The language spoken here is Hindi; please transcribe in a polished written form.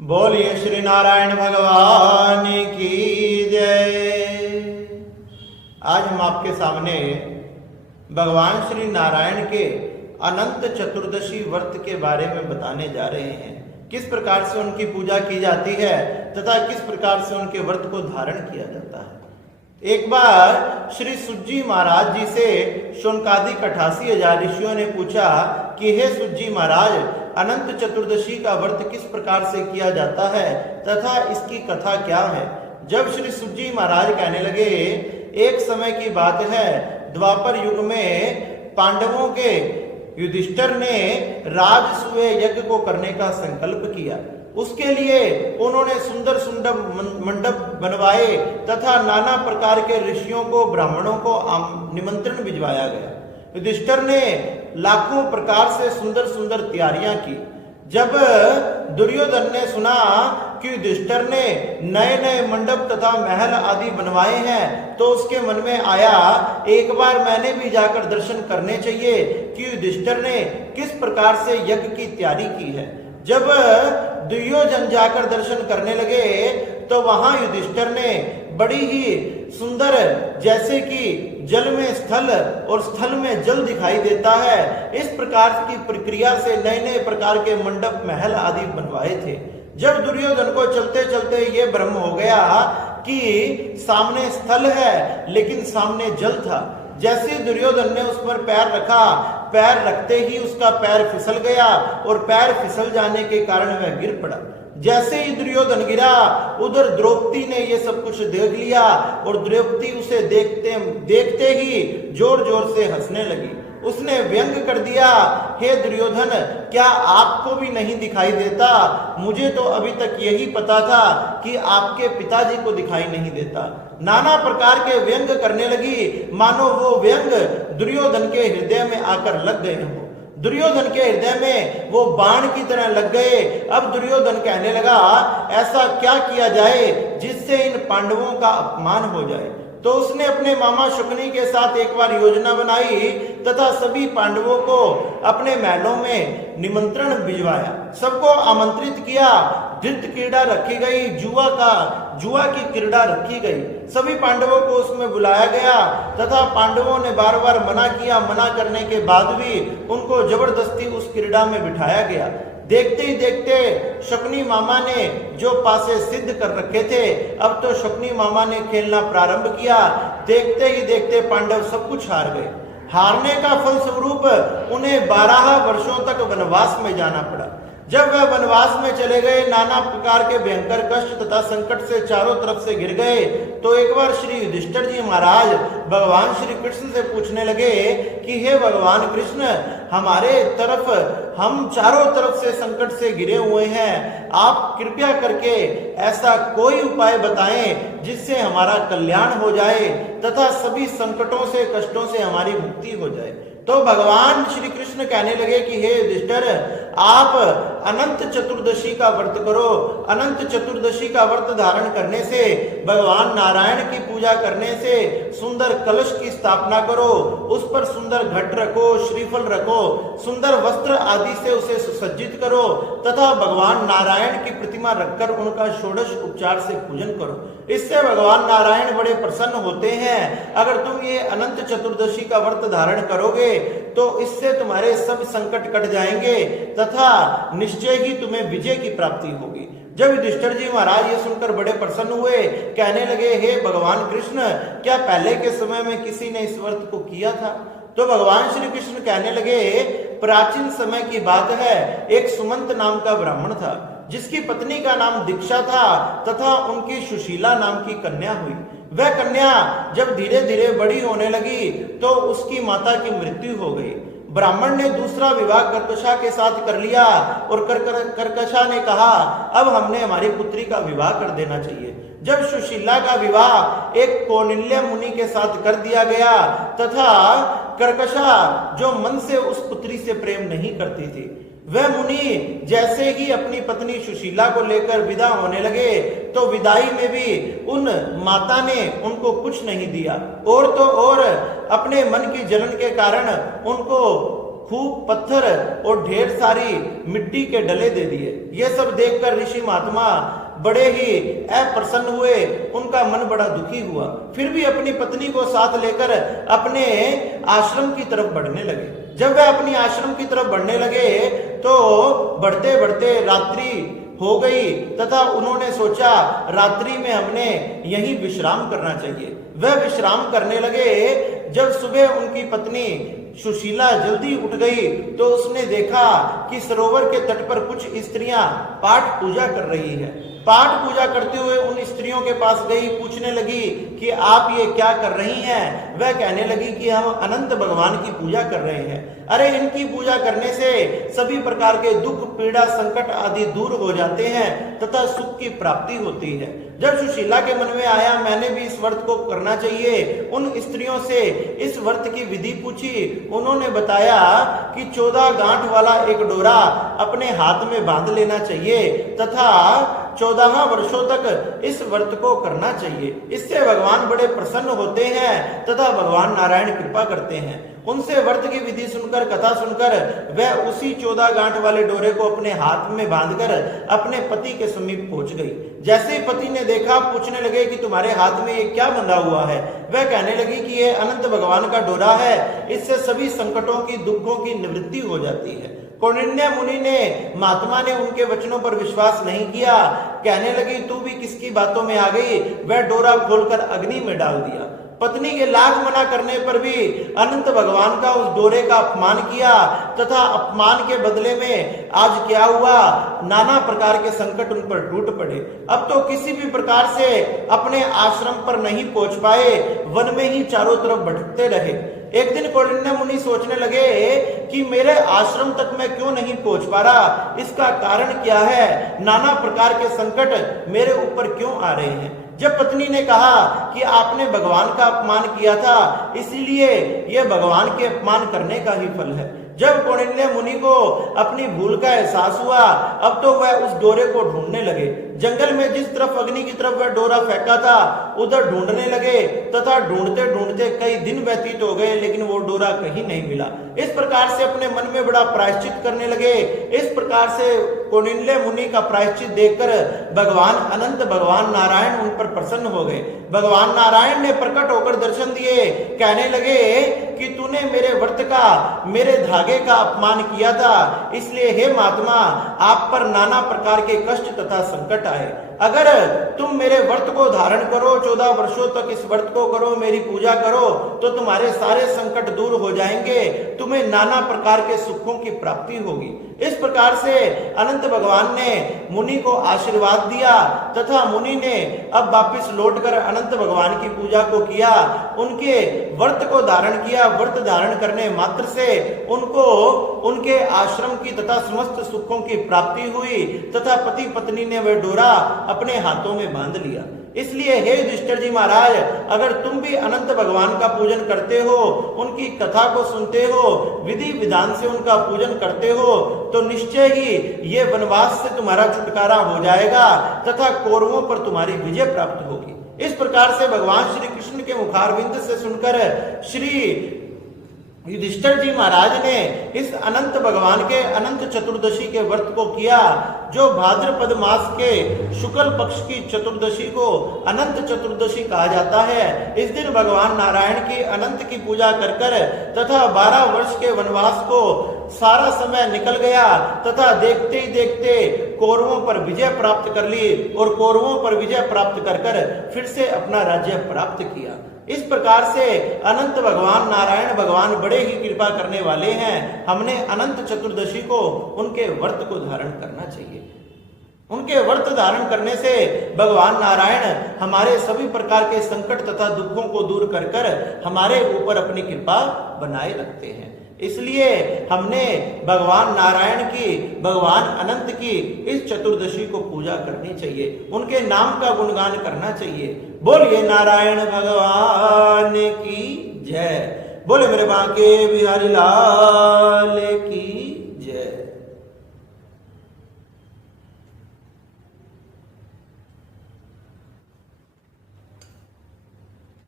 बोलिए श्री नारायण भगवान की जय। आज हम आपके सामने भगवान श्री नारायण के अनंत चतुर्दशी व्रत के बारे में बताने जा रहे हैं। किस प्रकार से उनकी पूजा की जाती है तथा किस प्रकार से उनके व्रत को धारण किया जाता है। एक बार श्री सुज्जी महाराज जी से शौनकादिक 88,000 ऋषियों ने पूछा कि हे सुज्जी महाराज, अनंत चतुर्दशी का व्रत किस प्रकार से किया जाता है तथा इसकी कथा क्या है। जब श्री सुज्जी महाराज कहने लगे, एक समय की बात है, द्वापर युग में पांडवों के युधिष्ठिर ने राजसूय यज्ञ को करने का संकल्प किया। उसके लिए उन्होंने सुंदर सुंदर मंडप बनवाए तथा नाना प्रकार के ऋषियों को, ब्राह्मणों को निमंत्रण भिजवाया गया। युधिष्ठिर ने लाखों प्रकार से सुंदर सुंदर तैयारियां की। जब दुर्योधन ने सुना कि युधिष्ठिर ने नए नए मंडप तथा महल आदि बनवाए हैं, तो उसके मन में आया, एक बार मैंने भी जाकर दर्शन करने चाहिए कि युधिष्ठिर ने किस प्रकार से यज्ञ की तैयारी की है। जब दुर्योधन जाकर दर्शन करने लगे तो वहां युधिष्ठिर ने बड़ी ही सुंदर, जैसे कि जल में स्थल और स्थल में जल दिखाई देता है, इस प्रकार की प्रक्रिया से नए नए प्रकार के मंडप महल आदि बनवाए थे। जब दुर्योधन को चलते चलते ये भ्रम हो गया कि सामने स्थल है लेकिन सामने जल था, जैसे दुर्योधन ने उस पर पैर रखा, पैर रखते ही उसका पैर फिसल गया और पैर फिसल जाने के कारण वह गिर पड़ा। जैसे ही दुर्योधन गिरा, उधर द्रौपदी ने ये सब कुछ देख लिया और द्रौपदी उसे देखते देखते ही जोर जोर से हंसने लगी। उसने व्यंग कर दिया, हे दुर्योधन, क्या आपको भी नहीं दिखाई देता? मुझे तो अभी तक यही पता था कि आपके पिताजी को दिखाई नहीं देता। नाना प्रकार के व्यंग करने लगी, मानो वो व्यंग दुर्योधन के हृदय में आकर लग गए हो। दुर्योधन के हृदय में वो बाण की तरह लग गए। अब दुर्योधन कहने लगा, ऐसा क्या किया जाए जिससे इन पांडवों का अपमान हो जाए। तो उसने अपने मामा शुकनी के साथ एक बार योजना बनाई तथा सभी पांडवों को अपने महलों में निमंत्रण भिजवाया, सबको आमंत्रित किया। धृत क्रीड़ा रखी गई, जुआ की क्रीड़ा रखी गई। सभी पांडवों को उसमें बुलाया गया तथा पांडवों ने बार बार मना किया। मना करने के बाद भी उनको जबरदस्ती उस क्रीड़ा में बिठाया गया। देखते ही देखते शकुनी मामा ने जो पासे सिद्ध कर रखे थे, अब तो शकुनी मामा ने खेलना प्रारंभ किया। देखते ही देखते पांडव सब कुछ हार गए। हारने का फल स्वरूप उन्हें 12 वर्षों तक वनवास में जाना पड़ा। जब वह वनवास में चले गए, नाना प्रकार के भयंकर कष्ट तथा संकट से चारों तरफ से घिर गए, तो एक बार श्री युधिष्ठिर जी महाराज भगवान श्री कृष्ण से पूछने लगे कि हे भगवान कृष्ण, हमारे तरफ हम चारों तरफ से संकट से घिरे हुए हैं, आप कृपया करके ऐसा कोई उपाय बताएं जिससे हमारा कल्याण हो जाए तथा सभी संकटों से, कष्टों से हमारी मुक्ति हो जाए। तो भगवान श्री कृष्ण कहने लगे कि हे युधिष्ठिर, आप अनंत चतुर्दशी का व्रत करो। अनंत चतुर्दशी का व्रत धारण करने से, भगवान नारायण की पूजा करने से, सुंदर कलश की स्थापना करो, उस पर सुंदर घट रखो, श्रीफल रखो, सुंदर वस्त्र आदि से उसे सुसज्जित करो तथा भगवान नारायण की प्रतिमा रखकर उनका षोडश उपचार से पूजन करो। इससे भगवान नारायण बड़े प्रसन्न होते हैं। अगर तुम ये अनंत चतुर्दशी का व्रत धारण करोगे तो इससे तुम्हारे सब संकट कट जाएंगे तथा निश्चय ही तुम्हें विजय की प्राप्ति होगी। जब युधिष्ठिर जी महाराज ये सुनकर बड़े प्रसन्न हुए, कहने लगे, हे भगवान कृष्ण, क्या पहले के समय में किसी ने इस व्रत को किया था? तो भगवान श्री कृष्ण कहने लगे, प्राचीन समय की बात है, एक सुमंत नाम का ब्राह्मण था जिसकी पत्नी का नाम दीक्षा था तथा उनकी सुशीला नाम की कन्या हुई। वह कन्या जब धीरे धीरे बड़ी होने लगी तो उसकी माता की मृत्यु हो गई। ब्राह्मण ने दूसरा विवाह कर्कशा के साथ कर लिया और कर्कशा ने कहा, अब हमने हमारी पुत्री का विवाह कर देना चाहिए। जब सुशीला का विवाह एक कौंडिल्य मुनि के साथ कर दिया गया तथा कर्कशा जो मन से उस पुत्री से प्रेम नहीं करती थी, वह मुनि जैसे ही अपनी पत्नी सुशीला को लेकर विदा होने लगे तो विदाई में भी उन माता ने उनको कुछ नहीं दिया और तो और अपने मन की जलन के कारण उनको खूब पत्थर और ढेर सारी मिट्टी के डले दे दिए। ये सब देखकर ऋषि महात्मा बड़े ही अप्रसन्न हुए, उनका मन बड़ा दुखी हुआ। फिर भी अपनी पत्नी को साथ लेकर अपने आश्रम की तरफ बढ़ने लगे। जब वे अपनी आश्रम की तरफ बढ़ने लगे तो बढ़ते बढ़ते रात्रि हो गई तथा उन्होंने सोचा रात्रि में हमने यहीं विश्राम करना चाहिए। वह विश्राम करने लगे। जब सुबह उनकी पत्नी सुशीला जल्दी उठ गई तो उसने देखा कि सरोवर के तट पर कुछ स्त्रियां पाठ पूजा कर रही है। पाठ पूजा करते हुए उन स्त्रियों के पास गई, पूछने लगी कि आप ये क्या कर रही हैं? वह कहने लगी कि हम अनंत भगवान की पूजा कर रहे हैं। अरे इनकी पूजा करने से सभी प्रकार के दुख, पीड़ा, संकट आदि दूर हो जाते हैं तथा सुख की प्राप्ति होती है। जब सुशीला के मन में आया मैंने भी इस व्रत को करना चाहिए, उन स्त्रियों से इस व्रत की विधि पूछी। उन्होंने बताया कि 14 गांठ वाला एक डोरा अपने हाथ में बांध लेना चाहिए तथा 14 वर्षों तक इस व्रत को करना चाहिए। इससे भगवान बड़े प्रसन्न होते हैं तथा भगवान नारायण कृपा करते हैं। उनसे व्रत की विधि सुनकर, कथा सुनकर वह उसी 14 गांठ वाले डोरे को अपने हाथ में बांधकर अपने पति के समीप पहुंच गई। जैसे ही पति ने देखा पूछने लगे कि तुम्हारे हाथ में ये क्या बंधा हुआ है? वह कहने लगी कि ये अनंत भगवान का डोरा है, इससे सभी संकटों की, दुखों की निवृत्ति हो जाती है। कौंडिन्य मुनि ने, महात्मा ने उनके वचनों पर विश्वास नहीं किया। कहने लगी तू भी किसकी बातों में आ गई? वह डोरा खोलकर अग्नि में डाल दिया। पत्नी के लाख मना करने पर भी अनंत भगवान का उस डोरे का अपमान किया तथा अपमान के बदले में आज क्या हुआ, नाना प्रकार के संकट उन पर टूट पड़े। अब तो किसी भी प्रकार से अपने आश्रम पर नहीं पहुंच पाए, वन में ही चारों तरफ भटकते रहे। एक दिन कौंडिन्य मुनि सोचने लगे कि मेरे आश्रम तक मैं क्यों नहीं पहुंच पा रहा, इसका कारण क्या है? नाना प्रकार के संकट मेरे ऊपर क्यों आ रहे हैं? जब पत्नी ने कहा कि आपने भगवान का अपमान किया था, इसीलिए यह भगवान के अपमान करने का ही फल है। जब कौंडिन्य मुनि को अपनी भूल का एहसास हुआ, अब तो वह उस डोरे को ढूंढने लगे। जंगल में जिस तरफ अग्नि की तरफ वह डोरा फेंका था उधर ढूंढने लगे तथा ढूंढते ढूंढते कई दिन व्यतीत हो गए, लेकिन वो डोरा कहीं नहीं मिला। इस प्रकार से अपने मन में बड़ा प्रायश्चित करने लगे। इस प्रकार से कौंडिन्य मुनि का प्रायश्चित देखकर भगवान अनंत, भगवान नारायण उन पर प्रसन्न हो गए। भगवान नारायण ने प्रकट होकर दर्शन दिए। कहने लगे कि तूने मेरे व्रत का, मेरे धागे का अपमान किया था, इसलिए हे महात्मा आप पर नाना प्रकार के कष्ट तथा संकट आए। अगर तुम मेरे व्रत को धारण करो, 14 वर्षों तक इस व्रत को करो, मेरी पूजा करो, तो तुम्हारे सारे संकट दूर हो जाएंगे, तुम्हें नाना प्रकार के सुखों की प्राप्ति होगी। इस प्रकार से अनंत भगवान ने मुनि को आशीर्वाद दिया तथा मुनि ने अब वापिस लौटकर अनंत भगवान की पूजा को किया, उनके व्रत को धारण किया। व्रत धारण करने मात्र से उनको उनके आश्रम की तथा समस्त सुखों की प्राप्ति हुई तथा पति पत्नी ने वह डोरा अपने हाथों में बांध लिया। इसलिए हे युधिष्ठिर जी महाराज, अगर तुम भी अनंत भगवान का पूजन करते हो, उनकी कथा को सुनते हो, विधि विधान से उनका पूजन करते हो, तो निश्चय ही ये वनवास से तुम्हारा छुटकारा हो जाएगा तथा कौरवों पर तुम्हारी विजय प्राप्त होगी। इस प्रकार से भगवान श्री कृष्ण के मुखारविंद से सुनकर श्री युधिष्ठिर जी महाराज ने इस अनंत भगवान के अनंत चतुर्दशी के व्रत को किया, जो भाद्रपद मास के शुक्ल पक्ष की चतुर्दशी को अनंत चतुर्दशी कहा जाता है। इस दिन भगवान नारायण की अनंत की पूजा कर कर तथा 12 वर्ष के वनवास को सारा समय निकल गया तथा देखते ही देखते कौरवों पर विजय प्राप्त कर ली और कौरवों पर विजय प्राप्त कर कर फिर से अपना राज्य प्राप्त किया। इस प्रकार से अनंत भगवान नारायण भगवान बड़े ही कृपा करने वाले हैं। हमने अनंत चतुर्दशी को, उनके व्रत को धारण करना चाहिए। उनके व्रत धारण करने से भगवान नारायण हमारे सभी प्रकार के संकट तथा दुखों को दूर कर कर हमारे ऊपर अपनी कृपा बनाए रखते हैं। इसलिए हमने भगवान नारायण की, भगवान अनंत की इस चतुर्दशी को पूजा करनी चाहिए, उनके नाम का गुणगान करना चाहिए। बोलिए नारायण भगवान की जय। बोले मेरे बांके बिहारी लाल की